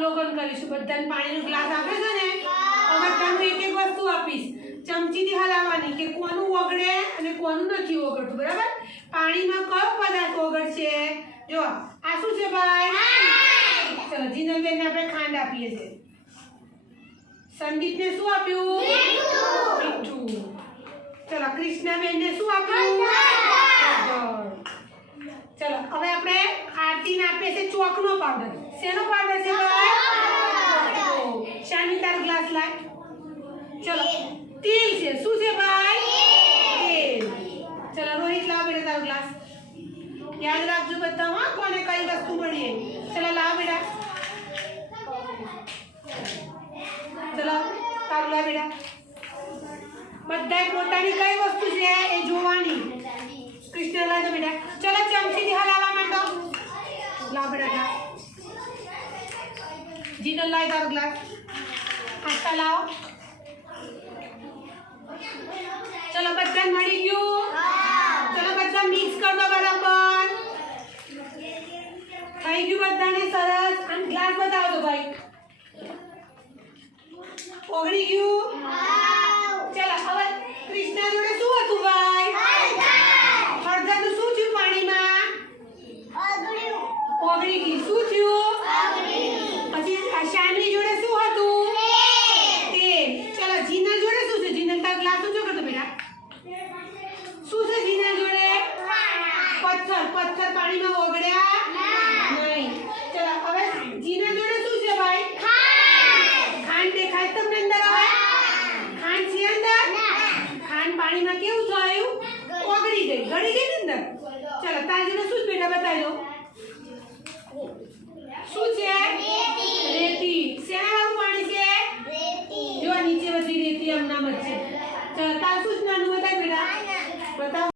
અવલોકન કરીશું. બધાને પાણીનો ગ્લાસ આપે છે ને? હવે તમને એક એક વસ્તુ આપીશ. ચમચીથી હલાવવાની કે કોનું ઓગળે અને કોનું નથી ઓગળતું બરાબર? પાણીમાં કયો પદાર્થ ઓગળશે? જો આ શું છે ભાઈ? ચલો જીનલબેનને આપણે ખાંડ આપીએ છીએ. સંદીપને શું આપ્યું? મીઠું. ચલો કૃષ્ણાબેનને શું આપ્યું. ચલો હવે આપણે આપીએ છીએ ચોકનો પાવડર. શેનો પાવડર છે, ભાઈ? શાની તાર ગ્લાસ લાય. ચલો. તેલ છે. શું છે, ભાઈ? તેલ. ચલો, રોહિત, લાવ બેટા તારો ગ્લાસ. યાદ રાખજો બધા હા, કોને કઈ વસ્તુ મળી ચલો, લાવ બેટા. ચલો, તારું લાવ બેટા. બધાય પોતાની કઈ વસ્તુ છે એ જોવાની. કૃષ્ણ, લાવ બેટા. ચલો ચમચીથી હલાવવા માંડો લાવ બેટા ગ્લાસ જીનલ લાવ તારો ગ્લાસ આસ્તા લાવો ચલો બધા મળી ગયું ચલો બધા મિક્સ કર દો બરાબર થઈ ગયું બધાને સરસ અને ગ્લાસ બતાવો તો ભાઈ ઓગળી ગયું ચલો હવે કૃષ્ણ જોડે શું હતું ભાઈ હળદરનું શું થયું પાણીમાં ઓગળી ગયું શું થયું પથ્થર પથ્થર પાણીમાં ઓગળ્યા નહીં. ચલો હવે જીના જોડે શું છે ભાઈ? ખાંડ. દેખાય તમને અંદર હવે? ખાંડ છે અંદર? ખાંડ પાણીમાં કેવું થયું? ઓગળી ગઈ. ગળી ગઈ ને અંદર? ચલો તારા જોડે શું બેટા? બતાજો. શું છે? રેતી. શેના વાળું પાણી છે? જો નીચે બધી રેતી હમણાં છે. ચલો તાર શું જ નાનું બતાય બેટા? બતાવો.